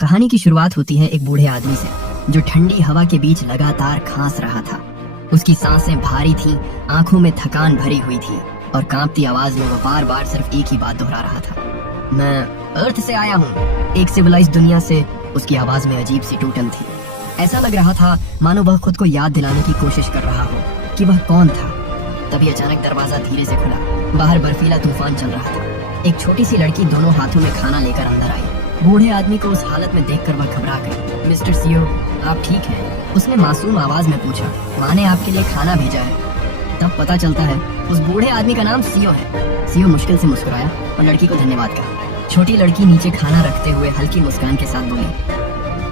कहानी की शुरुआत होती है एक बूढ़े आदमी से जो ठंडी हवा के बीच लगातार खांस रहा था। उसकी सांसें भारी थीं, आंखों में थकान भरी हुई थी और कांपती आवाज में वो बार बार सिर्फ एक ही बात दोहरा रहा था, मैं अर्थ से आया हूँ। एक सिविलाइज्ड दुनिया से उसकी आवाज में अजीब सी टूटन थी। ऐसा लग रहा था मानो वह खुद को याद दिलाने की कोशिश कर रहा हो कि वह कौन था। तभी अचानक दरवाजा धीरे से खुला। बाहर बर्फीला तूफान चल रहा था। एक छोटी सी लड़की दोनों हाथों में खाना लेकर अंदर आई। बूढ़े आदमी को उस हालत में देखकर वह घबरा गई। मिस्टर सीओ, आप ठीक हैं? उसने मासूम आवाज में पूछा। माँ ने आपके लिए खाना भेजा है। तब पता चलता है उस बूढ़े आदमी का नाम सीओ है। सीओ मुश्किल से मुस्कुराया और लड़की को धन्यवाद कहा। छोटी लड़की नीचे खाना रखते हुए हल्की मुस्कान के साथ बोली,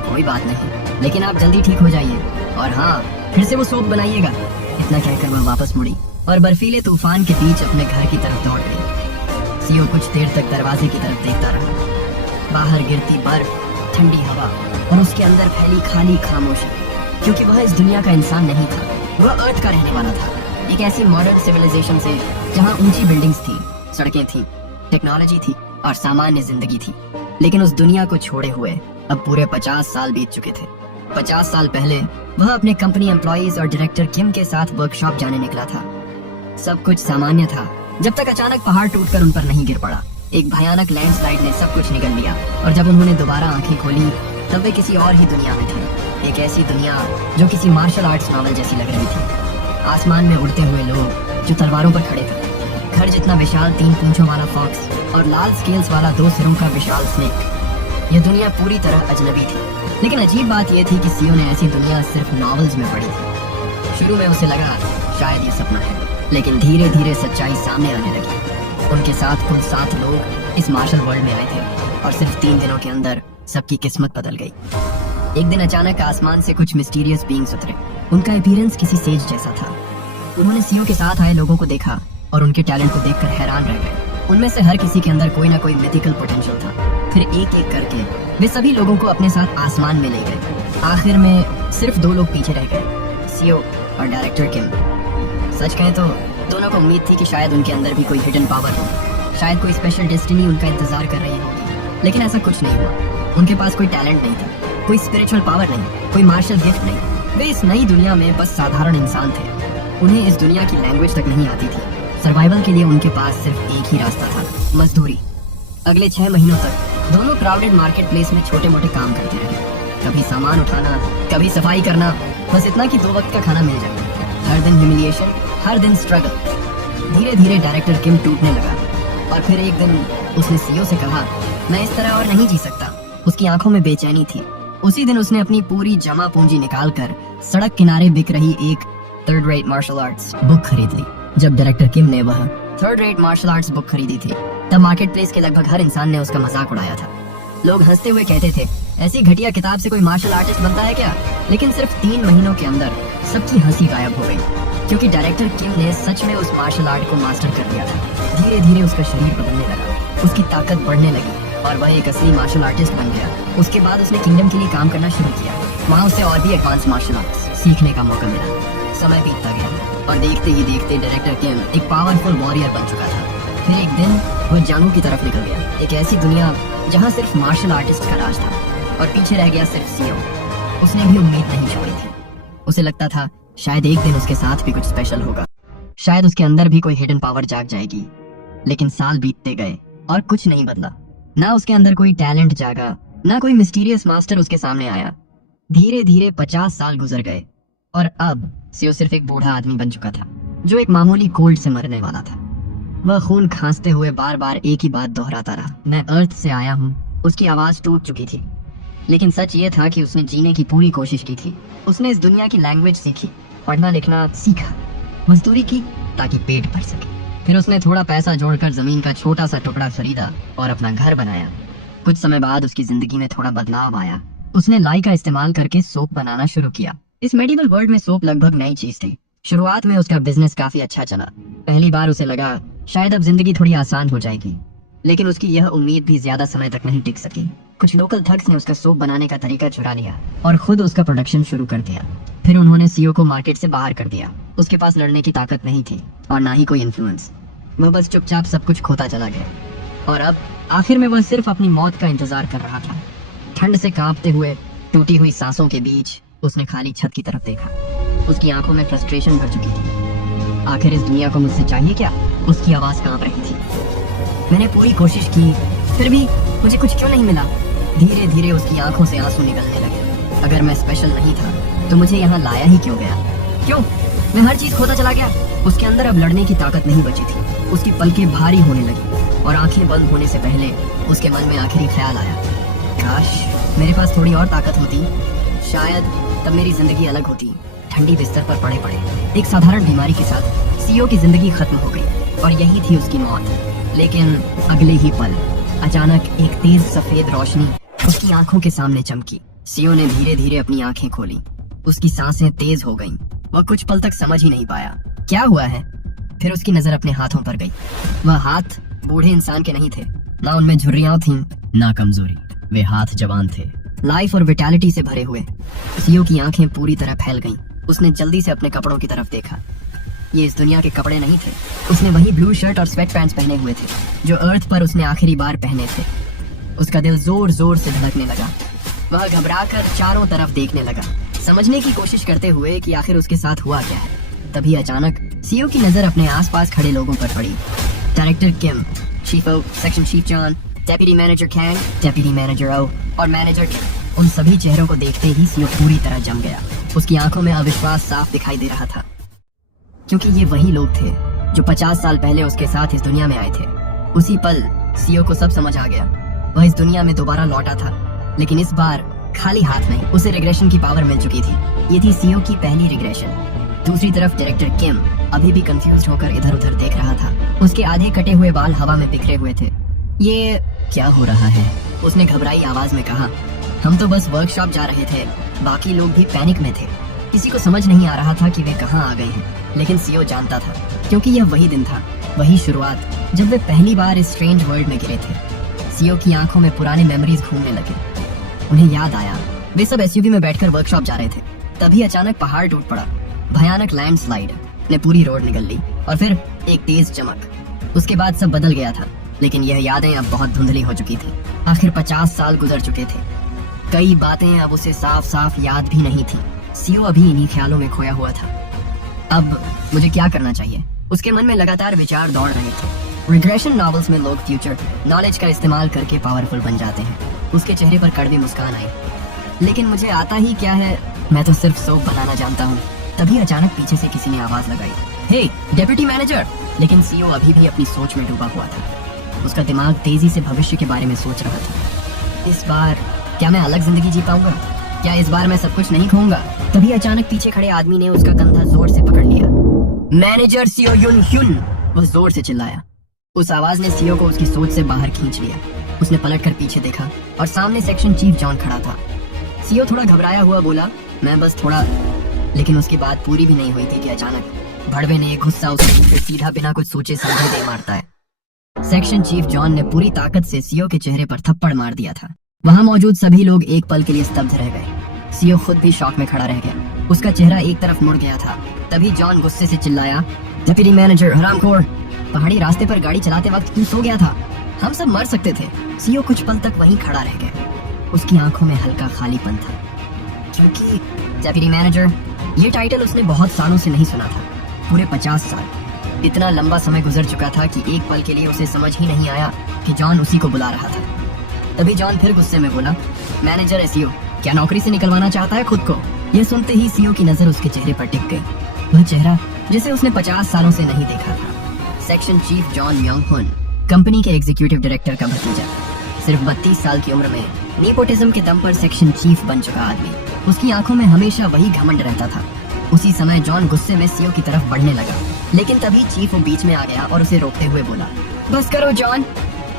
कोई बात नहीं, लेकिन आप जल्दी ठीक हो जाइए और हाँ, फिर से वो सूप बनाइएगा। इतना कहकर वह वापस मुड़ी और बर्फीले तूफान के बीच अपने घर की तरफ दौड़ गई। सीओ कुछ देर तक दरवाजे की तरफ देखता रहा। बाहर गिरती बर्फ, ठंडी हवा और उसके अंदर फैली खाली खामोशी, क्योंकि वह इस दुनिया का इंसान नहीं था। वह अर्थ का रहने वाला था। एक ऐसी मॉडर्न सिविलाइजेशन से जहाँ ऊंची बिल्डिंग्स थी, सड़कें थी, टेक्नोलॉजी थी और सामान्य जिंदगी थी। लेकिन उस दुनिया को छोड़े हुए अब पूरे 50 साल बीत चुके थे। 50 साल पहले वह अपने कंपनी एम्प्लॉइज और डायरेक्टर किम के साथ वर्कशॉप जाने निकला था। सब कुछ सामान्य था जब तक अचानक पहाड़ टूटकर उन पर नहीं गिर पड़ा। एक भयानक लैंडस्लाइड ने सब कुछ निगल लिया और जब उन्होंने दोबारा आंखें खोली तब वे किसी और ही दुनिया में थे। एक ऐसी दुनिया जो किसी मार्शल आर्ट्स नॉवल जैसी लग रही थी। आसमान में उड़ते हुए लोग जो तलवारों पर खड़े थे, घर जितना विशाल 3 पूंछों वाला फॉक्स और लाल स्केल्स वाला 2 सिरों का विशाल स्नेक। यह दुनिया पूरी तरह अजनबी थी। लेकिन अजीब बात यह थी कि सीओ ने ऐसी दुनिया सिर्फ नॉवेल्स में पढ़ी थी। शुरू में उसे लगा शायद ये सपना है, लेकिन धीरे धीरे सच्चाई सामने आने लगी। उनके साथ कुल 7 लोग इस मार्शल वर्ल्ड में आए थे और सिर्फ 3 दिनों के अंदर सबकी किस्मत बदल गई। एक दिन अचानक आसमान से कुछ मिस्टीरियस बीइंग्स उतरे। उनका अपीयरेंस किसी सेज जैसा था। उन्होंने सीओ के साथ आए लोगों को देखा और उनके टैलेंट को देखकर हैरान रह गए। उनमें से हर किसी के अंदर कोई ना कोई मिथिकल पोटेंशियल था। फिर एक एक करके वे सभी लोगों को अपने साथ आसमान में ले गए। आखिर में सिर्फ 2 लोग पीछे रह गए, सीओ और डायरेक्टर किम। सच कहें तो दोनों को उम्मीद थी कि शायद उनके अंदर भी कोई हिडन पावर हो, शायद कोई स्पेशल डेस्टिनी उनका इंतजार कर रही होगी। लेकिन ऐसा कुछ नहीं हुआ। उनके पास कोई टैलेंट नहीं था, कोई स्पिरिचुअल पावर नहीं, कोई मार्शल गिफ्ट नहीं। वे इस नई दुनिया में बस साधारण इंसान थे। उन्हें इस दुनिया की लैंग्वेज तक नहीं आती थी। सर्वाइवल के लिए उनके पास सिर्फ एक ही रास्ता था, मजदूरी। अगले 6 महीनों तक दोनों क्राउडेड मार्केट प्लेस में छोटे मोटे काम करते रहे। कभी सामान उठाना, कभी सफाई करना, बस इतना कि 2 वक्त का खाना मिल जाए। हर दिन ह्यूमिलिएशन, हर दिन स्ट्रगल। धीरे धीरे डायरेक्टर किम टूटने लगा और फिर एक दिन उसने सीओ से कहा, मैं इस तरह और नहीं जी सकता। उसकी आंखों में बेचैनी थी। उसी दिन उसने अपनी पूरी जमा पूंजी निकालकर सड़क किनारे बिक रही एक 3rd rate martial arts book खरीद ली। जब डायरेक्टर किम ने वह 3rd rate martial arts book खरीदी थी तब मार्केट प्लेस के लगभग हर इंसान ने उसका मजाक उड़ाया था। लोग हंसते हुए कहते थे, ऐसी घटिया किताब से कोई मार्शल आर्टिस्ट बनता है क्या? लेकिन सिर्फ 3 महीनों के अंदर सबकी हंसी गायब हो गई, क्योंकि डायरेक्टर किम ने सच में उस मार्शल आर्ट को मास्टर कर लिया था। धीरे धीरे उसका शरीर बदलने लगा, उसकी ताकत बढ़ने लगी और वह एक असली मार्शल आर्टिस्ट बन गया। उसके बाद उसने किंगडम के लिए काम करना शुरू किया। वहाँ उसे और भी एडवांस मार्शल आर्ट्स सीखने का मौका मिला। समय बीतता गया और देखते ही देखते डायरेक्टर किम एक पावरफुल वॉरियर बन चुका था। फिर एक दिन वह जांगू की तरफ निकल गया, एक ऐसी दुनिया जहाँ सिर्फ मार्शल आर्टिस्ट का राज था और पीछे रह गया सिर्फ सीओ। उसने भी उम्मीद नहीं छोड़ी थी। उसे लगता था शायद एक दिन उसके साथ भी कुछ स्पेशल होगा, शायद उसके अंदर भी कोई हिडन पावर जाग जाएगी। लेकिन साल बीतते गए और कुछ नहीं बदला। ना उसके अंदर कोई टैलेंट जागा, ना कोई मिस्टीरियस मास्टर उसके सामने आया। धीरे धीरे 50 साल गुजर गए और अब सीओ सिर्फ एक बूढ़ा आदमी बन चुका था जो एक मामूली कोल्ड से मरने वाला था। वह खून खांसते हुए बार बार एक ही बात दोहराता रहा, मैं अर्थ से आया हूँ। उसकी आवाज टूट चुकी थी, लेकिन सच ये था कि उसने जीने की पूरी कोशिश की थी। उसने इस दुनिया की लैंग्वेज सीखी, पढ़ना लिखना सीखा, मजदूरी की ताकि पेट भर सके। फिर उसने थोड़ा पैसा जोड़कर जमीन का छोटा सा टुकड़ा खरीदा और अपना घर बनाया। कुछ समय बाद उसकी जिंदगी में थोड़ा बदलाव आया। उसने लाई का इस्तेमाल करके सोप बनाना शुरू किया। इस मेडिवल वर्ल्ड में सोप लगभग नई चीज थी। शुरुआत में उसका बिजनेस काफी अच्छा चला। पहली बार उसे लगा शायद अब जिंदगी थोड़ी आसान हो जाएगी, लेकिन उसकी यह उम्मीद भी ज्यादा समय तक नहीं टिक सकी। कुछ लोकल ठग्स ने उसका सोप बनाने का तरीका चुरा लिया और खुद उसका प्रोडक्शन शुरू कर दिया। फिर उन्होंने सीओ को मार्केट से बाहर कर दिया। उसके पास लड़ने की ताकत नहीं थी और ना ही कोई इन्फ्लुएंस। वह बस चुपचाप सब कुछ खोता चला गया और अब आखिर में वह सिर्फ अपनी मौत का इंतजार कर रहा था। ठंड से कांपते हुए टूटी हुई सांसों के बीच उसने खाली छत की तरफ देखा। उसकी आंखों में फ्रस्ट्रेशन भर चुकी थी। आखिर इस दुनिया को मुझसे चाहिए क्या? उसकी आवाज कांप रही थी। मैंने पूरी कोशिश की, फिर भी मुझे कुछ क्यों नहीं मिला? धीरे धीरे उसकी आंखों से आंसू निकलने लगे। अगर मैं स्पेशल नहीं था तो मुझे यहाँ लाया ही क्यों गया? क्यों मैं हर चीज खोता चला गया? उसके अंदर अब लड़ने की ताकत नहीं बची थी। उसकी पलकें भारी होने लगी और आंखें बंद होने से पहले उसके मन में आखिरी ख्याल आया, काश मेरे पास थोड़ी और ताकत होती, शायद तब मेरी जिंदगी अलग होती। ठंडी बिस्तर पर पड़े पड़े एक साधारण बीमारी के साथ सीओ की जिंदगी खत्म हो गई और यही थी उसकी मौत। लेकिन अगले ही पल अचानक एक तेज सफेद रोशनी उसकी आंखों के सामने चमकी। सीओ ने धीरे धीरे अपनी आंखें खोली। उसकी सांसें तेज हो गईं। वह कुछ पल तक समझ ही नहीं पाया क्या हुआ है। फिर उसकी नजर अपने हाथों पर गई। वह हाथ बूढ़े इंसान के नहीं थे, ना उनमें झुर्रियां थीं, ना कमजोरी। वे हाथ जवान थे, लाइफ और विटैलिटी से भरे हुए। सीओ की आंखें पूरी तरह फैल गईं। उसने जल्दी से अपने कपड़ों की तरफ देखा। ये इस दुनिया के कपड़े नहीं थे। उसने वही ब्लू शर्ट और स्वेट पैंट्स पहने हुए थे जो अर्थ पर उसने आखिरी बार पहने थे। उसका दिल जोर जोर से धड़कने लगा। वह घबराकर चारों तरफ देखने लगा, समझने की कोशिश करते हुए कि आखिर उसके साथ हुआ क्या है। तभी अचानक सीओ की नजर अपने आसपास खड़े लोगों पर पड़ी। Director Kim, chief Oh, section chief John, deputy manager Kang, deputy manager Oh और मैनेजर किम। उन सभी चेहरों को देखते ही सीओ पूरी तरह जम गया। उसकी आंखों में अविश्वास साफ दिखाई दे रहा था, क्योंकि ये वही लोग थे जो 50 साल पहले उसके साथ इस दुनिया में आए थे। उसी पल सीओ को सब समझ आ गया। वह इस दुनिया में दोबारा लौटा था, लेकिन इस बार खाली हाथ नहीं। उसे रिग्रेशन की पावर मिल चुकी थी। ये थी सीओ की पहली रिग्रेशन। दूसरी तरफ डायरेक्टर किम अभी भी कंफ्यूज होकर इधर उधर देख रहा था। उसके आधे कटे हुए बाल हवा में बिखरे हुए थे। ये क्या हो रहा है? उसने घबराई आवाज में कहा। हम तो बस वर्कशॉप जा रहे थे। बाकी लोग भी पैनिक में थे। किसी को समझ नहीं आ रहा था कि वे कहाँ आ गए हैं, लेकिन सीओ जानता था, क्योंकि यह वही दिन था, वही शुरुआत जब वे पहली बार इस स्ट्रेंज वर्ल्ड में गिरे थे। सीओ की आंखों में पुराने मेमोरीज घूमने लगे। उन्हें याद आया वे सब एसयूवी में बैठकर वर्कशॉप जा रहे थे। तभी अचानक पहाड़ टूट पड़ा। भयानक लैंडस्लाइड ने पूरी रोड निगल ली और फिर एक तेज चमक। उसके बाद सब बदल गया था, लेकिन यह यादें अब बहुत धुंधली हो चुकी थी। आखिर 50 साल गुजर चुके थे। कई बातें अब उसे साफ साफ याद भी नहीं थी। सीओ अभी इन्हीं ख्यालों में खोया हुआ था। अब मुझे क्या करना चाहिए? उसके मन में लगातार विचार दौड़ रहे थे। रिग्रेशन नॉवेल्स में लोग फ्यूचर नॉलेज का इस्तेमाल करके पावरफुल बन जाते हैं। उसके चेहरे पर कड़वी मुस्कान आई। लेकिन मुझे आता ही क्या है, मैं तो सिर्फ सोप बनाना जानता हूँ। तभी अचानक पीछे से किसी ने आवाज लगाई, हे डेप्यूटी मैनेजर। लेकिन सीओ अभी भी अपनी सोच में डूबा हुआ था। उसका दिमाग तेजी से भविष्य के बारे में सोच रहा था। इस बार क्या मैं अलग जिंदगी जी पाऊंगा? क्या इस बार मैं सब कुछ नहीं खोऊंगा? तभी अचानक पीछे खड़े आदमी ने उसका कंधा जोर से पकड़ लिया। मैनेजर सीओ युन ह्युन, वह जोर से चिल्लाया। उस आवाज ने सीओ को उसकी सोच से बाहर खींच लिया। उसने पलटकर पीछे देखा और सामने सेक्शन चीफ जॉन खड़ा था। सीओ थोड़ा घबराया हुआ बोला, मैं बस थोड़ा। लेकिन उसकी बात पूरी भी नहीं हुई थी कि अचानक भड़वे ने एक गुस्सा उसके मुंह पे सीधा बिना कुछ सोचे समझे दे मारता है। सेक्शन चीफ जॉन ने पूरी ताकत से सीओ के चेहरे पर थप्पड़ मार दिया था। वहां मौजूद सभी लोग एक पल के लिए स्तब्ध रह गए। सीओ खुद भी शॉक में खड़ा रह गया। उसका चेहरा एक तरफ मुड़ गया था। तभी जॉन गुस्से से चिल्लाया, डेप्यूटी मैनेजर हरामखोर, पहाड़ी रास्ते पर गाड़ी चलाते वक्त तू सो गया था। हम सब मर सकते थे। सीओ कुछ पल तक वहीं खड़ा रह गया। उसकी आंखों में हल्का खालीपन था, क्योंकि डेप्यूटी मैनेजर ये टाइटल उसने बहुत सालों से नहीं सुना था। पूरे 50 साल। इतना लंबा समय गुजर चुका था कि एक पल के लिए उसे समझ ही नहीं आया कि जॉन उसी को बुला रहा था। तभी जॉन फिर गुस्से में बोला, मैनेजर है सीओ, क्या नौकरी से निकलवाना चाहता है खुद को? यह सुनते ही सीओ की नजर उसके चेहरे पर टिक गई। वह चेहरा जिसे उसने 50 सालों से नहीं देखा था। सेक्शन चीफ जॉन म्योंग हुन, कंपनी के एग्जीक्यूटिव डायरेक्टर का भतीजा, सिर्फ 32 साल की उम्र में नेपोटिज्म के दम पर सेक्शन चीफ बन चुका आदमी। उसकी आंखों में हमेशा वही घमंड रहता था। उसी समय जॉन गुस्से में सीओ की तरफ बढ़ने लगा, लेकिन तभी चीफ बीच में आ गया और उसे रोकते हुए बोला, बस करो जॉन।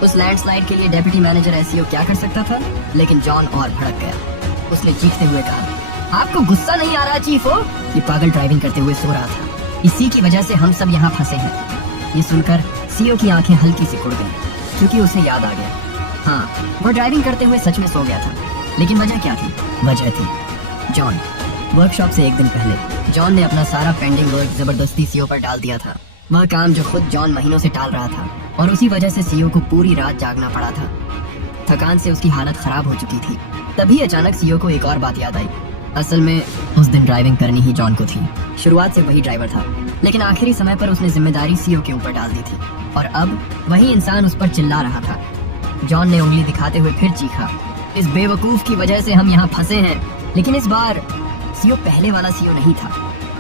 उस लैंडस्लाइड के लिए डेप्यूटी मैनेजर एसईओ क्या कर सकता था? लेकिन जॉन और भड़क गया। उसने चीखते हुए कहा, आपको गुस्सा नहीं आ रहा चीफ हो? ये पागल ड्राइविंग करते हुए सो रहा था। इसी की वजह से हम सब यहाँ फंसे हैं। ये सुनकर सीओ की आंखें हल्की सी खुड़ गईं, क्योंकि उसे याद आ गया, हाँ वो ड्राइविंग करते हुए सच में सो गया था। लेकिन वजह क्या थी? वजह थी जॉन। वर्कशॉप से एक दिन पहले जॉन ने अपना सारा पेंडिंग वर्क जबरदस्ती सीओ पर डाल दिया था। वह काम जो खुद जॉन महीनों से टाल रहा था, और उसी वजह से सीओ को पूरी रात जागना पड़ा था। थकान से उसकी हालत खराब हो चुकी थी। तभी अचानक सीओ को एक और बात याद आई। असल में उस दिन ड्राइविंग करनी ही जॉन को थी। शुरुआत से वही ड्राइवर था, लेकिन आखिरी समय पर उसने जिम्मेदारी सीओ के ऊपर डाल दी थी और अब वही इंसान उस पर चिल्ला रहा था। जॉन ने उंगली दिखाते हुए फिर चीखा, इस बेवकूफ की वजह से हम यहाँ फंसे हैं। लेकिन इस बार सीओ पहले वाला सीओ नहीं था।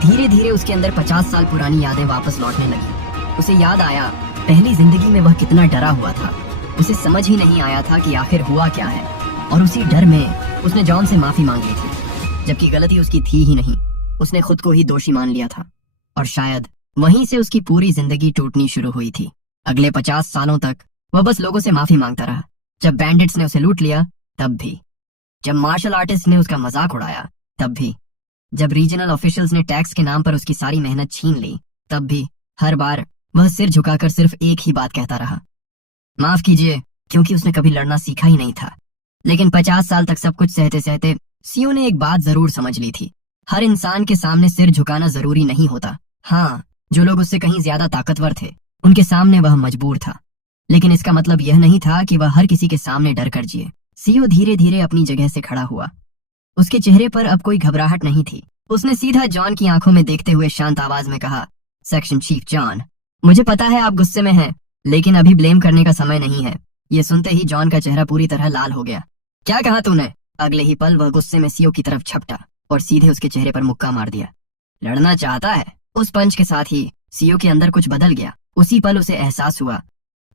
धीरे धीरे उसके अंदर 50 साल पुरानी यादें वापस लौटने लगी। उसे याद आया पहली जिंदगी में वह कितना डरा हुआ था। उसे समझ ही नहीं आया था कि आखिर हुआ क्या है, और उसी डर में उसने जॉन से माफी मांग ली थी, जबकि गलती उसकी थी ही नहीं। उसने खुद को ही दोषी मान लिया था और शायद वहीं से उसकी पूरी जिंदगी टूटनी शुरू हुई थी। अगले 50 सालों तक वह बस लोगों से माफी मांगता रहा। जब बैंडिट्स ने उसे लूट लिया तब भी, जब मार्शल आर्टिस्ट ने उसका मजाक उड़ाया तब भी, जब रीजनल ऑफिशियल्स ने टैक्स के नाम पर उसकी सारी मेहनत छीन ली तब भी, हर बार वह सिर झुकाकर सिर्फ एक ही बात कहता रहा, माफ कीजिए, क्योंकि उसने कभी लड़ना सीखा ही नहीं था। लेकिन 50 साल तक सब कुछ सहते सहते सीओ ने एक बात जरूर समझ ली थी, हर इंसान के सामने सिर झुकाना जरूरी नहीं होता। हाँ, जो लोग उससे कहीं ज्यादा ताकतवर थे उनके सामने वह मजबूर था, लेकिन इसका मतलब यह नहीं था कि वह हर किसी के सामने डर कर जिए। सीओ धीरे धीरे अपनी जगह से खड़ा हुआ। उसके चेहरे पर अब कोई घबराहट नहीं थी। उसने सीधा जॉन की आंखों में देखते हुए शांत आवाज में कहा, सेक्शन चीफ जॉन, मुझे पता है आप गुस्से में हैं, लेकिन अभी ब्लेम करने का समय नहीं है। ये सुनते ही जॉन का चेहरा पूरी तरह लाल हो गया। क्या कहा तूने? अगले ही पल वह गुस्से में सीओ की तरफ झपटा और सीधे उसके चेहरे पर मुक्का मार दिया। लड़ना चाहता है? उस पंच के साथ ही सीओ के अंदर कुछ बदल गया। उसी पल उसे एहसास हुआ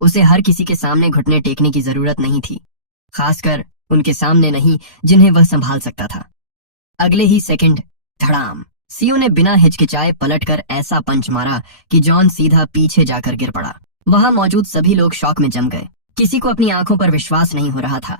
उसे हर किसी के सामने घुटने टेकने की जरूरत नहीं थी, खासकर उनके सामने नहीं जिन्हें वह संभाल सकता था। अगले ही सेकंड धड़ाम, सीओ ने बिना हिचकिचाए पलटकर ऐसा पंच मारा कि जॉन सीधा पीछे जाकर गिर पड़ा। वहां मौजूद सभी लोग शॉक में जम गए। किसी को अपनी आंखों पर विश्वास नहीं हो रहा था,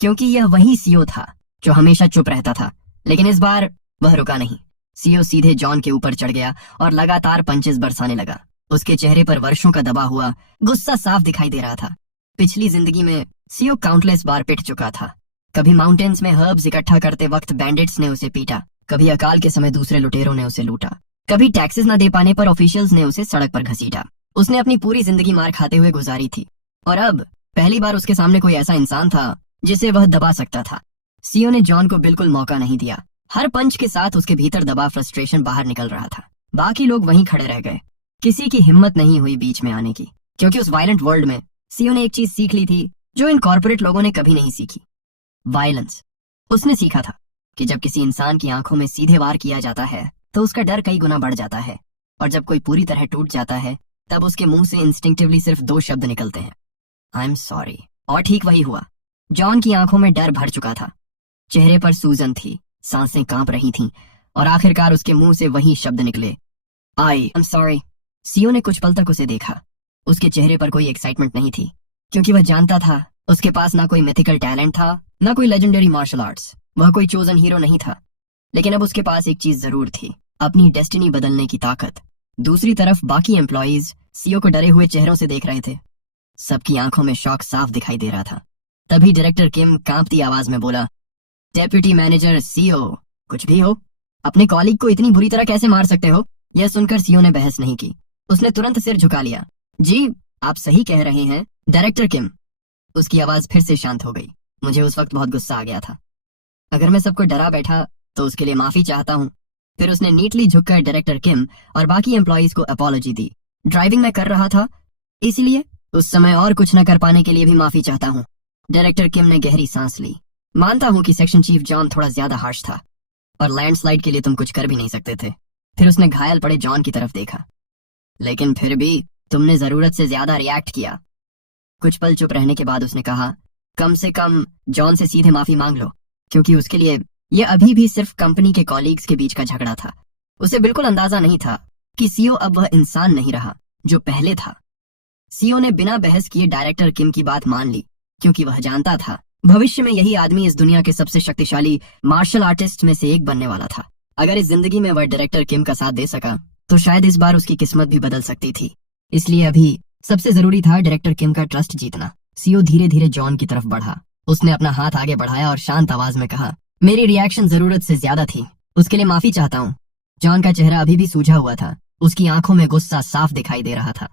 क्योंकि यह वही सीओ था जो हमेशा चुप रहता था। लेकिन इस बार वह रुका नहीं। सीओ सीधे जॉन के ऊपर चढ़ गया और लगातार पंचेस बरसाने लगा। उसके चेहरे पर वर्षों का दबा हुआ गुस्सा साफ दिखाई दे रहा था। पिछली जिंदगी में सीओ काउंटलेस बार पिट चुका था। कभी माउंटेन्स में हर्ब्स इकट्ठा करते वक्त बैंडिट्स ने उसे पीटा, कभी अकाल के समय दूसरे लुटेरों ने उसे लूटा, कभी टैक्सेस न दे पाने पर ऑफिशियल्स ने उसे सड़क पर घसीटा। उसने अपनी पूरी जिंदगी मार खाते हुए गुजारी थी, और अब पहली बार उसके सामने कोई ऐसा इंसान था जिसे वह दबा सकता था। सीओ ने जॉन को बिल्कुल मौका नहीं दिया। हर पंच के साथ उसके भीतर दबा फ्रस्ट्रेशन बाहर निकल रहा था। बाकी लोग वहीं खड़े रह गए। किसी की हिम्मत नहीं हुई बीच में आने की, क्योंकि उस वायलेंट वर्ल्ड में सीओ ने एक चीज सीख ली थी जो इन कॉर्पोरेट लोगों ने कभी नहीं सीखी, वायलेंस। उसने सीखा था कि जब किसी इंसान की आंखों में सीधे वार किया जाता है तो उसका डर कई गुना बढ़ जाता है, और जब कोई पूरी तरह टूट जाता है तब उसके मुंह से इंस्टिंक्टिवली सिर्फ 2 शब्द निकलते हैं, आई एम सॉरी। और ठीक वही हुआ। जॉन की आंखों में डर भर चुका था, चेहरे पर सूजन थी, सांसें कांप रही थीं, और आखिरकार उसके मुंह से वही शब्द निकले, आई एम सॉरी। सीओ ने कुछ पल तक उसे देखा। उसके चेहरे पर कोई एक्साइटमेंट नहीं थी, क्योंकि वह जानता था उसके पास ना कोई मिथिकल टैलेंट था, ना कोई लेजेंडरी मार्शल आर्ट्स। वह कोई चोजन हीरो नहीं था, लेकिन अब उसके पास एक चीज जरूर थी, अपनी डेस्टिनी बदलने की ताकत। दूसरी तरफ बाकी एम्प्लॉइज सीओ को डरे हुए चेहरों से देख रहे थे। सबकी आंखों में शौक साफ दिखाई दे रहा था। तभी डायरेक्टर किम कांपती आवाज में बोला, डेप्यूटी मैनेजर सीओ, कुछ भी हो, अपने कॉलीग को इतनी बुरी तरह कैसे मार सकते हो? यह सुनकर सीओ ने बहस नहीं की। उसने तुरंत सिर झुका लिया। जी, आप सही कह रहे हैं डायरेक्टर किम। उसकी आवाज फिर से शांत हो गई। मुझे उस वक्त बहुत गुस्सा आ गया था। अगर मैं सबको डरा बैठा तो उसके लिए माफी चाहता हूँ। फिर उसने नीटली झुककर डायरेक्टर किम और बाकी एम्प्लॉइज को अपॉलॉजी दी। ड्राइविंग मैं कर रहा था, इसलिए उस समय और कुछ न कर पाने के लिए भी माफी चाहता हूँ। डायरेक्टर किम ने गहरी सांस ली। मानता हूँ कि सेक्शन चीफ जॉन थोड़ा ज्यादा हार्श था, और लैंडस्लाइड के लिए तुम कुछ कर भी नहीं सकते थे। फिर उसने घायल पड़े जॉन की तरफ देखा। लेकिन फिर भी तुमने जरूरत से ज्यादा रिएक्ट किया। कुछ पल चुप रहने के बाद उसने कहा, कम से कम जॉन से सीधे माफी मांग लो, क्योंकि उसके लिए यह अभी भी सिर्फ कंपनी के कॉलीग्स के बीच का झगड़ा था। उसे बिल्कुल अंदाजा नहीं था कि सीओ अब वह इंसान नहीं रहा जो पहले था। सीओ ने बिना बहस किए डायरेक्टर किम की बात मान ली, क्योंकि वह जानता था भविष्य में यही आदमी इस दुनिया के सबसे शक्तिशाली मार्शल आर्टिस्ट में से एक बनने वाला था। अगर इस जिंदगी में वह डायरेक्टर किम का साथ दे सका तो शायद इस बार उसकी किस्मत भी बदल सकती थी। इसलिए अभी सबसे जरूरी था डायरेक्टर किम का ट्रस्ट जीतना। सीओ धीरे धीरे जॉन की तरफ बढ़ा। उसने अपना हाथ आगे बढ़ाया और शांत आवाज में कहा, मेरी रिएक्शन जरूरत से ज्यादा थी, उसके लिए माफी चाहता हूँ। जॉन का चेहरा अभी भी सूझा हुआ था। उसकी आंखों में गुस्सा साफ दिखाई दे रहा था।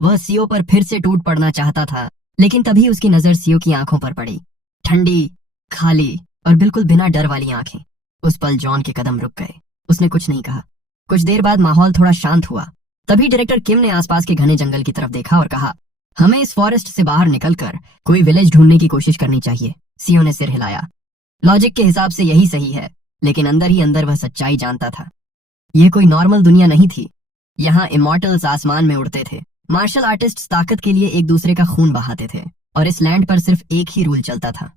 वह सीओ पर फिर से टूट पड़ना चाहता था, लेकिन तभी उसकी नजर सीओ की आंखों पर पड़ी, ठंडी, खाली और बिल्कुल बिना डर वाली आंखें। उस पल जॉन के कदम रुक गए। उसने कुछ नहीं कहा। कुछ देर बाद माहौल थोड़ा शांत हुआ। तभी डायरेक्टर किम ने आसपास के घने जंगल की तरफ देखा और कहा, हमें इस फॉरेस्ट से बाहर निकलकर कोई विलेज ढूंढने की कोशिश करनी चाहिए। सीओ ने सिर हिलाया। लॉजिक के हिसाब से यही सही है, लेकिन अंदर ही अंदर वह सच्चाई जानता था। यह कोई नॉर्मल दुनिया नहीं थी। यहाँ इमॉर्टल्स आसमान में उड़ते थे, मार्शल आर्टिस्ट ताकत के लिए एक दूसरे का खून बहाते थे, और इस लैंड पर सिर्फ एक ही रूल चलता था,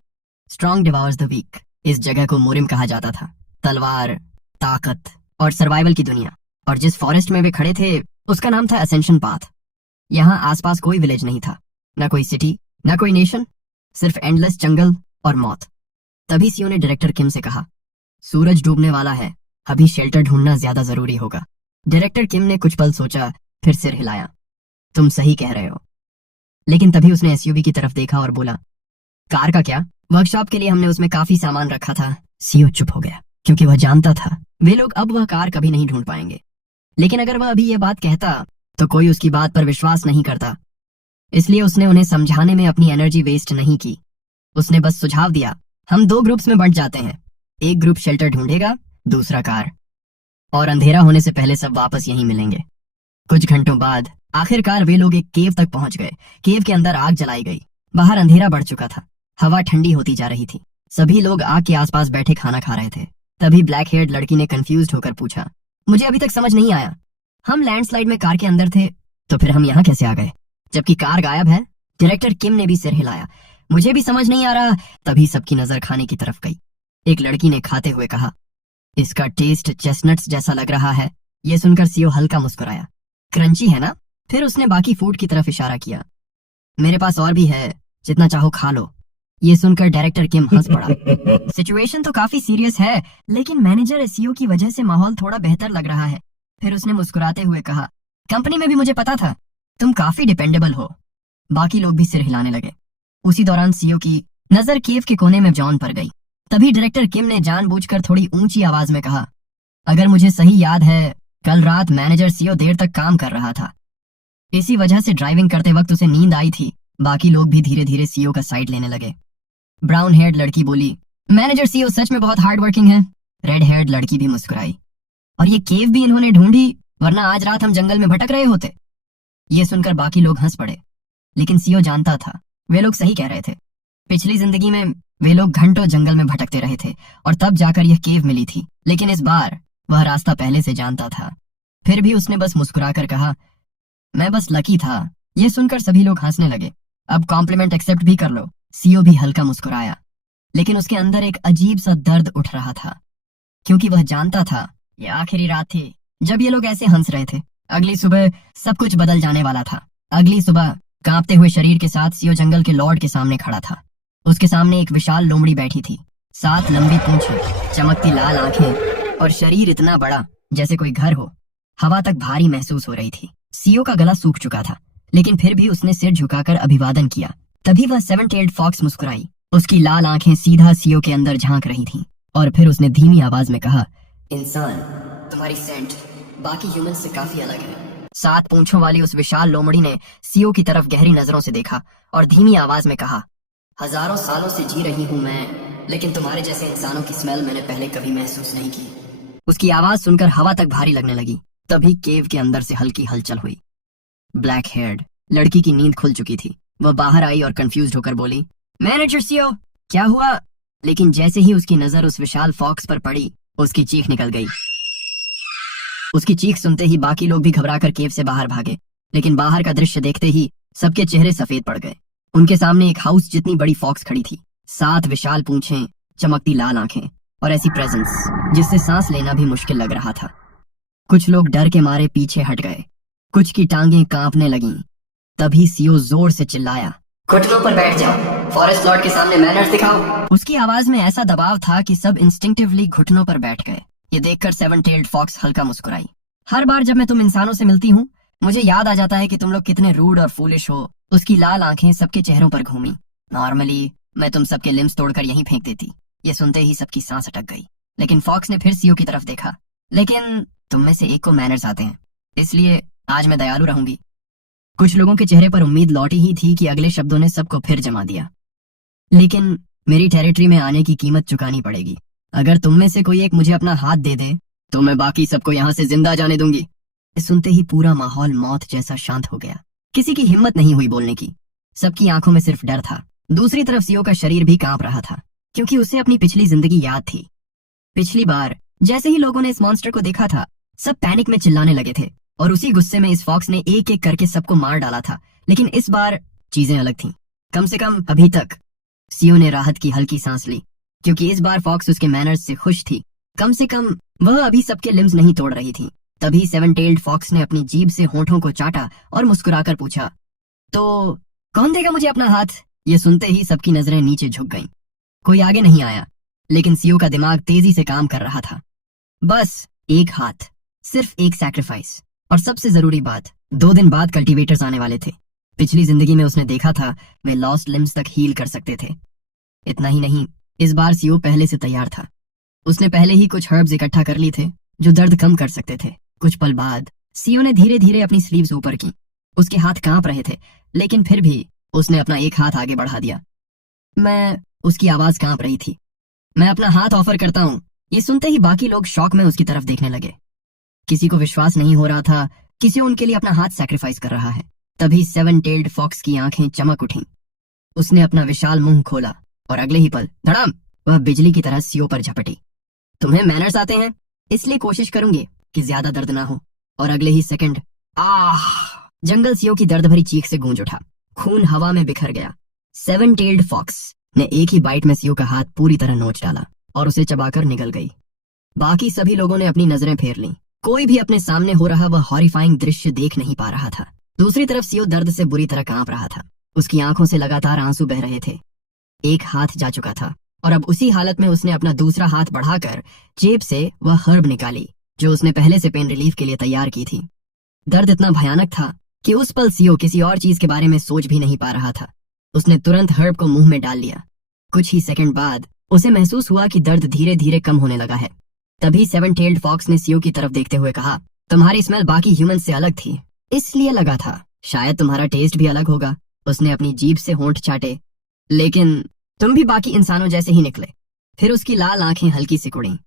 स्ट्रॉन्ग डिवॉर्स द वीक। इस जगह को मोरिम कहा जाता था, तलवार, ताकत और सर्वाइवल की दुनिया। और जिस फॉरेस्ट में वे खड़े थे उसका नाम था असेंशन पाथ। यहाँ आसपास कोई विलेज नहीं था, न कोई सिटी, न कोई नेशन, सिर्फ एंडलेस जंगल और मौत। तभी सीओ ने डायरेक्टर किम से कहा, सूरज डूबने वाला है, अभी शेल्टर ढूंढना ज्यादा जरूरी होगा। डायरेक्टर किम ने कुछ पल सोचा, फिर सिर हिलाया। तुम सही कह रहे हो। लेकिन तभी उसने एसयूवी की तरफ देखा और बोला, कार का क्या? वर्कशॉप के लिए हमने उसमें काफी सामान रखा था। सीओ चुप हो गया, क्योंकि वह जानता था वे लोग अब वह कार कभी नहीं ढूंढ पाएंगे। लेकिन अगर वह अभी यह बात कहता तो कोई उसकी बात पर विश्वास नहीं करता। इसलिए उसने उन्हें समझाने में अपनी एनर्जी वेस्ट नहीं की। उसने बस सुझाव दिया, हम 2 ग्रुप्स में बंट जाते हैं, एक ग्रुप शेल्टर ढूंढेगा, दूसरा कार, और अंधेरा होने से पहले सब वापस यहीं मिलेंगे। कुछ घंटों बाद आखिरकार वे लोग एक केव तक पहुंच गए। केव के अंदर आग जलाई गई। बाहर अंधेरा बढ़ चुका था, हवा ठंडी होती जा रही थी। सभी लोग आग के आसपास बैठे खाना खा रहे थे। तभी ब्लैक हेयर्ड लड़की ने कंफ्यूज्ड होकर पूछा, मुझे अभी तक समझ नहीं आया, हम लैंडस्लाइड में कार के अंदर थे, तो फिर हम यहाँ कैसे आ गए जबकि कार गायब है? डायरेक्टर किम ने भी सिर हिलाया, मुझे भी समझ नहीं आ रहा। तभी सबकी नजर खाने की तरफ गई। एक लड़की ने खाते हुए कहा, इसका टेस्ट चेस्टनट्स जैसा लग रहा है। यह सुनकर सीओ हल्का मुस्कुराया, क्रंची है ना? फिर उसने बाकी फूड की तरफ इशारा किया, मेरे पास और भी है, जितना चाहो खा लो। ये सुनकर डायरेक्टर किम हंस पड़ा। सिचुएशन तो काफी सीरियस है, लेकिन मैनेजर एसईओ की वजह से माहौल थोड़ा बेहतर लग रहा है। फिर उसने मुस्कुराते हुए कहा, कंपनी में भी मुझे पता था तुम काफी डिपेंडेबल हो। बाकी लोग भी सिर हिलाने लगे। उसी दौरान सीओ की नजर केव के कोने में जॉन पर गई। तभी डायरेक्टर किम ने जानबूझकर थोड़ी ऊंची आवाज में कहा, अगर मुझे सही याद है, कल रात मैनेजर सीओ देर तक काम कर रहा था। इसी वजह से ड्राइविंग करते वक्त उसे नींद आई थी। बाकी लोग भी धीरे धीरे सीओ का साइड लेने लगे। ब्राउन हेयर्ड लड़की बोली, मैनेजर सीओ सच में बहुत हार्ड वर्किंग है। रेड हेयर्ड लड़की भी मुस्कुराई, और ये केव भी इन्होंने ढूंढी, वरना आज रात हम जंगल में भटक रहे होते। ये सुनकर बाकी लोग हंस पड़े, लेकिन सीओ जानता था वे लोग सही कह रहे थे। पिछली जिंदगी में वे लोग घंटों जंगल में भटकते रहे थे, और तब जाकर यह केव मिली थी। लेकिन इस बार वह रास्ता पहले से जानता था। फिर भी उसने बस मुस्कुराकर कहा, मैं बस लकी था। यह सुनकर सभी लोग हंसने लगे। अब कॉम्प्लीमेंट एक्सेप्ट भी कर लो। सीओ भी हल्का मुस्कुराया, लेकिन उसके अंदर एक अजीब सा दर्द उठ रहा था, क्योंकि वह जानता था यह आखिरी रात थी जब ये लोग ऐसे हंस रहे थे। अगली सुबह सब कुछ बदल जाने वाला था। अगली सुबह कांपते हुए शरीर के साथ सीओ जंगल के लॉर्ड के सामने खड़ा था। उसके सामने एक विशाल लोमड़ी बैठी थी, 7 लंबी पूंछें, चमकती लाल आंखें और शरीर इतना बड़ा जैसे कोई घर हो। हवा तक भारी महसूस हो रही थी। सीओ का गला सूख चुका था, लेकिन फिर भी उसने सिर झुकाकर अभिवादन किया। तभी वह 7-tailed फॉक्स मुस्कुराई। उसकी लाल आंखें सीधा सीओ के अंदर झांक रही थीं, और फिर उसने धीमी आवाज में कहा, इंसान, तुम्हारी सेंट बाकी ह्यूमन से काफी अलग है। 7 पूंछों वाली उस विशाल लोमड़ी ने सीओ की तरफ गहरी नजरों से देखा और धीमी आवाज में कहा, हजारों सालों से जी रही हूँ मैं, लेकिन तुम्हारे जैसे इंसानों की स्मेल मैंने पहले कभी महसूस नहीं की। उसकी आवाज सुनकर हवा तक भारी लगने लगी। तभी केव के अंदर से हल्की हलचल हुई। ब्लैक हेयर्ड लड़की की नींद खुल चुकी थी। वह बाहर आई और कंफ्यूज होकर बोली, मैनेजर सीओ, क्या हुआ? लेकिन जैसे ही उसकी नजर उस विशाल फॉक्स पर पड़ी, उसकी चीख निकल गई। उसकी चीख सुनते ही बाकी लोग भी घबराकर केव से बाहर भागे, लेकिन बाहर का दृश्य देखते ही सबके चेहरे सफेद पड़ गए। उनके सामने एक हाउस जितनी बड़ी फॉक्स खड़ी थी, 7 विशाल पूंछें, चमकती लाल आंखें और ऐसी प्रेजेंस जिससे सांस लेना भी मुश्किल लग रहा था। कुछ लोग डर के मारे पीछे हट गए, कुछ की टांगें कांपने लगीं। तभी सीओ जोर से चिल्लाया, घुटनों पर बैठ जाओ, फॉरेस्ट लॉर्ड के सामने मैनर्स दिखाओ। उसकी आवाज में ऐसा दबाव था कि सब इंस्टिंक्टिवली घुटनों पर बैठ गए। ये देखकर 7-tailed फॉक्स हल्का मुस्कुराई। हर बार जब मैं तुम इंसानों से मिलती हूँ, मुझे याद आ जाता है कि तुम लोग कितने रूड और फूलिश हो। उसकी लाल आंखें सबके चेहरों पर घूमी। नॉर्मली मैं तुम सबके लिम्स तोड़कर यहीं फेंक देती। ये सुनते ही सबकी सांस अटक गई। लेकिन फॉक्स ने फिर सीओ की तरफ देखा, लेकिन तुम में से एक को मैनर्स आते हैं, इसलिए आज मैं दयालु रहूंगी। कुछ लोगों के चेहरे पर उम्मीद लौटी ही थी कि अगले शब्दों ने सबको फिर जमा दिया, लेकिन मेरी टेरिटरी में आने की कीमत चुकानी पड़ेगी। अगर तुम में से कोई एक मुझे अपना हाथ दे दे तो मैं बाकी सबको यहाँ से जिंदा जाने दूंगी। सुनते ही पूरा माहौल मौत जैसा शांत हो गया। किसी की हिम्मत नहीं हुई बोलने की। सबकी आंखों में सिर्फ डर था। दूसरी तरफ सीओ का शरीर भी कांप रहा था, क्योंकि उसे अपनी पिछली जिंदगी याद थी। पिछली बार जैसे ही लोगों ने इस मॉन्स्टर को देखा था, सब पैनिक में चिल्लाने लगे थे और उसी गुस्से में इस फॉक्स ने एक एक करके सबको मार डाला था। लेकिन इस बार चीजें अलग थीं। कम से कम अभी तक। सीओ ने राहत की हल्की सांस ली, क्योंकि इस बार फॉक्स उसके मैनर्स से खुश थी। कम से कम वह अभी सबके लिम्स नहीं तोड़ रही थी। तभी सेवन टेल्ड फॉक्स ने अपनी जीभ से होठों को चाटा और मुस्कुराकर पूछा, तो कौन देगा मुझे अपना हाथ? ये सुनते ही सबकी नजरें नीचे झुक गईं। कोई आगे नहीं आया, लेकिन सीओ का दिमाग तेजी से काम कर रहा था। बस एक हाथ, सिर्फ एक सैक्रिफाइस। और सबसे जरूरी बात, 2 दिन बाद कल्टीवेटर्स आने वाले थे। पिछली जिंदगी में उसने देखा था वे लॉस्ट लिम्स तक हील कर सकते थे। इतना ही नहीं, इस बार सीओ पहले से तैयार था। उसने पहले ही कुछ हर्ब्स इकट्ठा कर लिए थे जो दर्द कम कर सकते थे। कुछ पल बाद सीओ ने धीरे धीरे अपनी स्लीव्स ऊपर की। उसके हाथ कांप रहे थे, लेकिन फिर भी उसने अपना एक हाथ आगे बढ़ा दिया। उसकी आवाज कांप रही थी। मैं अपना हाथ ऑफर करता हूँ। ये सुनते ही बाकी लोग शॉक में उसकी तरफ देखने लगे। किसी को विश्वास नहीं हो रहा था कि सीओ उनके लिए अपना हाथ सैक्रिफाइस कर रहा है। तभी सेवन टेल्ड फॉक्स की आंखें चमक उठीं। उसने अपना विशाल मुंह खोला और अगले ही पल धड़ाम, वह बिजली की तरह सीओ पर झपटी। तुम्हें मैनर्स आते हैं, इसलिए कोशिश करूंगी कि ज्यादा दर्द ना हो। और अगले ही सेकंड आह! जंगल सीओ की दर्द भरी चीख से गूंज उठा। खून हवा में बिखर गया। सेवन टेल्ड फॉक्स ने एक ही बाइट में सीओ का हाथ पूरी तरह नोच डाला और उसे चबाकर निगल गई। बाकी सभी लोगों ने अपनी नजरें फेर लीं। कोई भी अपने सामने हो रहा वह हॉरिफाइंग दृश्य देख नहीं पा रहा था। दूसरी तरफ सीओ दर्द से बुरी तरह कांप रहा था। उसकी आंखों से लगातार आंसू बह रहे थे। एक हाथ जा चुका था और अब उसी हालत में उसने अपना दूसरा हाथ बढ़ाकर जेब से वह हर्ब निकाली जो उसने पहले से पेन रिलीफ के लिए तैयार की थी। दर्द इतना भयानक था कि उस पल सीओ किसी और चीज के बारे में सोच भी नहीं पा रहा था। उसने तुरंत हर्ब को मुंह में डाल लिया। कुछ ही सेकंड बाद उसे महसूस हुआ कि दर्द धीरे धीरे कम होने लगा है। तभी सेवन टेल्ड फॉक्स ने सीओ की तरफ देखते हुए कहा, तुम्हारी स्मेल बाकी ह्यूमन से अलग थी, इसलिए लगा था शायद तुम्हारा टेस्ट भी अलग होगा। उसने अपनी जीभ से होंठ चाटे, लेकिन तुम भी बाकी इंसानों जैसे ही निकले। फिर उसकी लाल आंखें हल्की सिकुड़ी।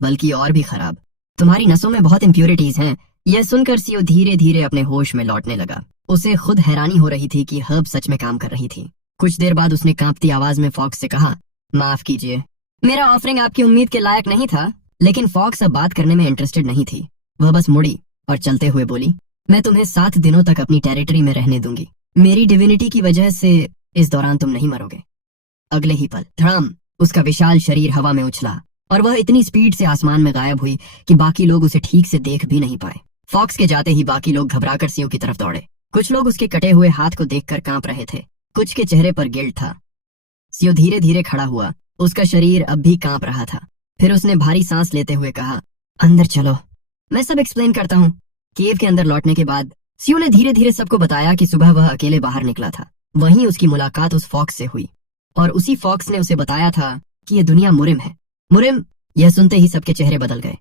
बल्कि और भी खराब, तुम्हारी नसों में बहुत इम्प्योरिटीज हैं। यह सुनकर सीओ धीरे धीरे अपने होश में लौटने लगा। उसे खुद हैरानी हो रही थी कि हर्ब सच में काम कर रही थी। कुछ देर बाद उसने कांपती आवाज में फॉक्स से कहा, माफ कीजिए, मेरा ऑफरिंग आपकी उम्मीद के लायक नहीं था। लेकिन फॉक्स अब बात करने में इंटरेस्टेड नहीं थी। वह बस मुड़ी और चलते हुए बोली, मैं तुम्हें 7 दिनों तक अपनी टेरिटरी में रहने दूंगी। मेरी डिविनिटी की वजह से इस दौरान तुम नहीं मरोगे। अगले ही पल धड़ाम, उसका विशाल शरीर हवा में उछला और वह इतनी स्पीड से आसमान में गायब हुई कि बाकी लोग उसे ठीक से देख भी नहीं पाए। फॉक्स के जाते ही बाकी लोग घबराकर सीओ की तरफ दौड़े। कुछ लोग उसके कटे हुए हाथ को देखकर कांप रहे थे, कुछ के चेहरे पर गिल्ट था। सीओ धीरे धीरे खड़ा हुआ। उसका शरीर अब भी कांप रहा था। फिर उसने भारी सांस लेते हुए कहा, अंदर चलो, मैं सब एक्सप्लेन करता हूँ। केव के अंदर लौटने के बाद सीओ ने धीरे धीरे सबको बताया कि सुबह वह अकेले बाहर निकला था। वहीं उसकी मुलाकात उस फॉक्स से हुई और उसी फॉक्स ने उसे बताया था कि यह दुनिया मुरिम है। मुरिम! यह सुनते ही सबके चेहरे बदल गए।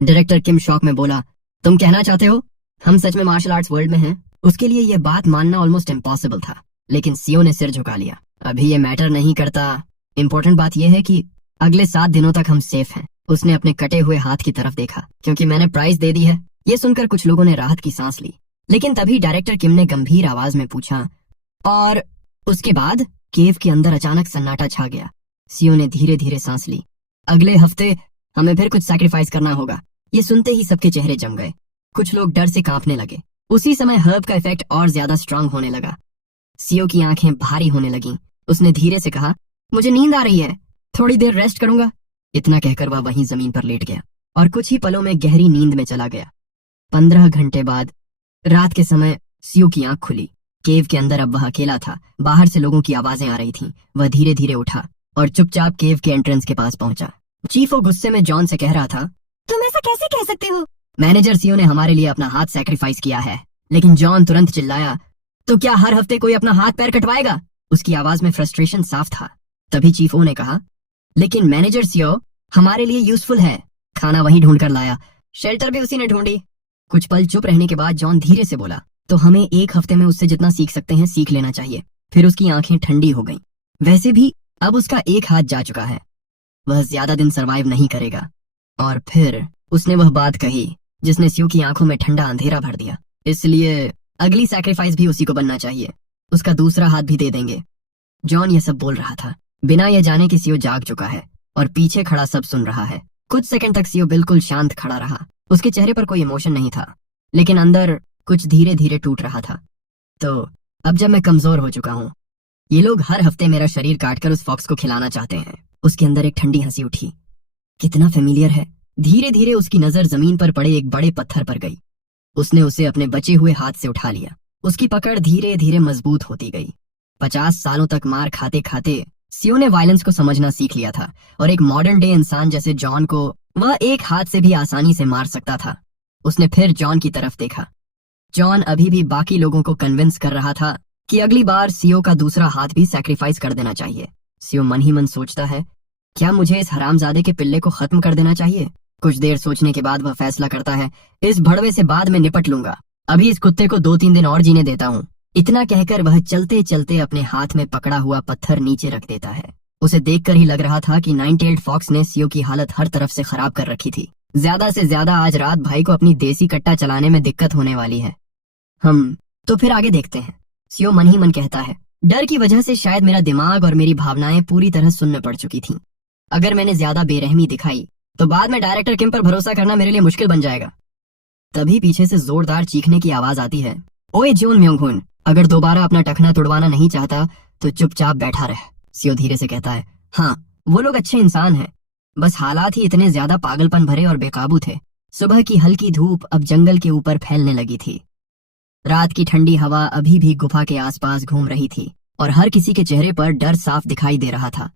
डायरेक्टर किम शॉक में बोला, तुम कहना चाहते हो हम सच में मार्शल आर्ट्स वर्ल्ड में हैं? उसके लिए यह बात मानना ऑलमोस्ट इम्पॉसिबल था। लेकिन सीओ ने सिर झुका लिया। अभी ये मैटर नहीं करता। इम्पोर्टेंट बात यह है कि अगले 7 दिनों तक हम सेफ हैं। उसने अपने कटे हुए हाथ की तरफ देखा, क्योंकि मैंने प्राइस दे दी है। ये सुनकर कुछ लोगों ने राहत की सांस ली। लेकिन तभी डायरेक्टर किम ने गंभीर आवाज में पूछा, और उसके बाद? केव के अंदर अचानक सन्नाटा छा गया। सीओ ने धीरे धीरे सांस ली। अगले हफ्ते हमें फिर कुछ सैक्रिफाइस करना होगा। ये सुनते ही सबके चेहरे जम गए। कुछ लोग डर से कांपने लगे। उसी समय हर्ब का इफेक्ट और ज्यादा स्ट्रांग होने लगा। सीओ की आंखें भारी होने लगीं। उसने धीरे से कहा, मुझे नींद आ रही है, थोड़ी देर रेस्ट करूंगा। इतना कहकर वह वहीं जमीन पर लेट गया और कुछ ही पलों में गहरी नींद में चला गया। 15 घंटे बाद रात के समय सीओ की आंख खुली। केव के अंदर अब वह अकेला था। बाहर से लोगों की आवाजें आ रही थीं। वह धीरे धीरे उठा और चुपचाप केव के एंट्रेंस के पास पहुंचा। चीफ वो गुस्से में जॉन से कह रहा था, तुम ऐसा कैसे कह सकते हो? मैनेजर सीओ ने हमारे लिए अपना हाथ सैक्रिफाइस किया है। लेकिन जॉन तुरंत चिल्लाया, तो क्या हर हफ्ते कोई अपना हाथ पैर कटवाएगा? उसकी आवाज में फ्रस्ट्रेशन साफ था। तभी चीफ ओ ने कहा, लेकिन मैनेजर सीओ हमारे लिए यूजफुल है। खाना वहीं ढूंढ कर लाया, शेल्टर भी उसी ने ढूंढी। कुछ पल चुप रहने के बाद जॉन धीरे से बोला, तो हमें 1 हफ्ते में उससे जितना सीख सकते हैं सीख लेना चाहिए। फिर उसकी आंखें ठंडी हो गईं। वैसे भी अब उसका एक हाथ जा चुका है, वह ज्यादा दिन सरवाइव नहीं करेगा। और फिर उसने वह बात कही जिसने सियो की आंखों में ठंडा अंधेरा भर दिया। इसलिए अगली सैक्रिफाइस भी उसी को बनना चाहिए, उसका दूसरा हाथ भी दे देंगे। जॉन यह सब बोल रहा था बिना यह जाने कि सियो जाग चुका है और पीछे खड़ा सब सुन रहा है। कुछ सेकंड तक सियो बिल्कुल शांत खड़ा रहा, उसके चेहरे पर कोई इमोशन नहीं था, लेकिन अंदर कुछ धीरे धीरे टूट रहा था। तो अब जब मैं कमजोर हो चुका हूँ, ये लोग हर हफ्ते मेरा शरीर काटकर उस फॉक्स को खिलाना चाहते हैं। उसके अंदर एक ठंडी हंसी उठी। कितना फेमिलियर है। धीरे धीरे उसकी नजर जमीन पर पड़े एक बड़े पत्थर पर गई। उसने उसे अपने बचे हुए हाथ से उठा लिया। उसकी पकड़ धीरे धीरे मजबूत होती गई। 50 सालों तक मार खाते खाते सियो ने वायलेंस को समझना सीख लिया था, और एक मॉडर्न डे इंसान जैसे जॉन को वह एक हाथ से भी आसानी से मार सकता था। उसने फिर जॉन की तरफ देखा। जॉन अभी भी बाकी लोगों को कन्विंस कर रहा था कि अगली बार सियो का दूसरा हाथ भी सैक्रिफाइस कर देना चाहिए। सियो मन ही मन सोचता है, क्या मुझे इस हरामजादे के पिल्ले को खत्म कर देना चाहिए? कुछ देर सोचने के बाद वह फैसला करता है, इस भड़वे से बाद में निपट लूंगा, अभी इस कुत्ते को 2-3 दिन और जीने देता हूँ। इतना कहकर वह चलते चलते अपने हाथ में पकड़ा हुआ पत्थर नीचे रख देता है। उसे देखकर ही लग रहा था कि 98 फॉक्स ने सियो की हालत हर तरफ से खराब कर रखी थी। ज्यादा से ज्यादा आज रात भाई को अपनी देसी कट्टा चलाने में दिक्कत होने वाली है। हम तो फिर आगे देखते हैं, सियो मन ही मन कहता है। डर की वजह से शायद मेरा दिमाग और मेरी भावनाएं पूरी तरह सुन्न पड़ चुकी थीं। अगर मैंने ज्यादा बेरहमी दिखाई तो बाद में डायरेक्टर किम पर भरोसा करना मेरे लिए मुश्किल बन जाएगा। तभी पीछे से जोरदार चीखने की आवाज आती है। ओए जोन म्योंग-हुन, अगर दोबारा अपना टखना तुड़वाना नहीं चाहता तो चुपचाप बैठा रह। सियो धीरे से कहता है, हाँ वो लोग अच्छे इंसान हैं, बस हालात ही इतने ज्यादा पागलपन भरे और बेकाबू थे। सुबह की हल्की धूप अब जंगल के ऊपर फैलने लगी थी। रात की ठंडी हवा अभी भी गुफा के आसपास घूम रही थी और हर किसी के चेहरे पर डर साफ दिखाई दे रहा था।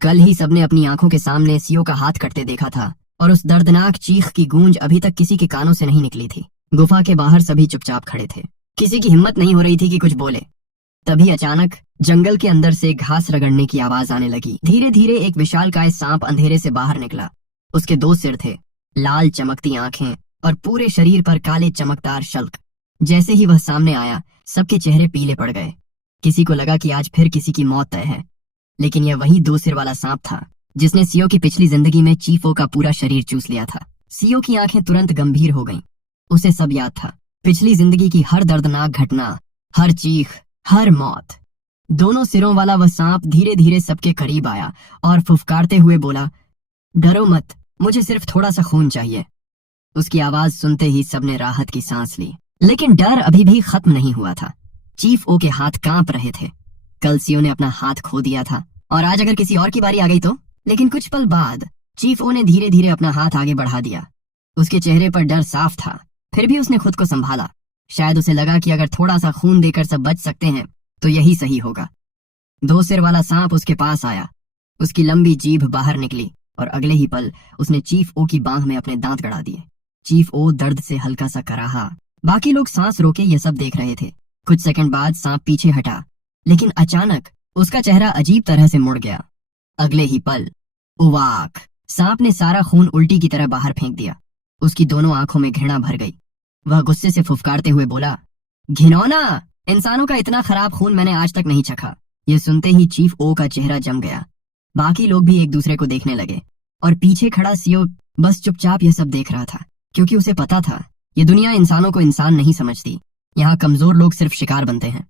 कल ही सबने अपनी आंखों के सामने सियो का हाथ कटते देखा था और उस दर्दनाक चीख की गूंज अभी तक किसी के कानों से नहीं निकली थी। गुफा के बाहर सभी चुपचाप खड़े थे, किसी की हिम्मत नहीं हो रही थी कि कुछ बोले। तभी अचानक जंगल के अंदर से घास रगड़ने की आवाज आने लगी। धीरे धीरे एक विशालकाय सांप अंधेरे से बाहर निकला। उसके 2 सिर थे, लाल चमकती आंखें और पूरे शरीर पर काले चमकदार शल्क। जैसे ही वह सामने आया, सबके चेहरे पीले पड़ गए। किसी को लगा कि आज फिर किसी की मौत तय है, लेकिन यह वही 2 सिर वाला सांप था जिसने सियो की पिछली जिंदगी में चीफो का पूरा शरीर चूस लिया था। सियो की आंखें तुरंत गंभीर हो गईं। उसे सब याद था, पिछली जिंदगी की हर दर्दनाक घटना, हर चीख, हर मौत। दोनों सिरों वाला वह सांप धीरे धीरे सबके करीब आया और फुफकारते हुए बोला, डरो मत, मुझे सिर्फ थोड़ा सा खून चाहिए। उसकी आवाज सुनते ही सबने राहत की सांस ली, लेकिन डर अभी भी खत्म नहीं हुआ था। चीफ ओ के हाथ कांप रहे थे। कल सियो ने अपना हाथ खो दिया था और आज अगर किसी और की बारी आ गई तो। लेकिन कुछ पल बाद चीफ ओ ने धीरे धीरे अपना हाथ आगे बढ़ा दिया। उसके चेहरे पर डर साफ था, फिर भी उसने खुद को संभाला। शायद उसे लगा कि अगर थोड़ा सा खून देकर सब बच सकते हैं तो यही सही होगा। 2 सिर वाला सांप उसके पास आया। उसकी लंबी जीभ बाहर निकली और अगले ही पल उसने चीफ ओ की बांह में अपने दांत गड़ा दिए। चीफ ओ दर्द से हल्का सा कराहा। बाकी लोग सांस रोके ये सब देख रहे थे। कुछ सेकंड बाद सांप पीछे हटा, लेकिन अचानक उसका चेहरा अजीब तरह से मुड़ गया। अगले ही पल उवाक, सांप ने सारा खून उल्टी की तरह बाहर फेंक दिया। उसकी दोनों आंखों में घृणा भर गई। वह गुस्से से फुफकारते हुए बोला, घिनौना, इंसानों का इतना खराब खून मैंने आज तक नहीं चखा। यह सुनते ही चीफ ओ का चेहरा जम गया। बाकी लोग भी एक दूसरे को देखने लगे और पीछे खड़ा सियो बस चुपचाप यह सब देख रहा था, क्योंकि उसे पता था ये दुनिया इंसानों को इंसान नहीं समझती। यहाँ कमजोर लोग सिर्फ शिकार बनते हैं।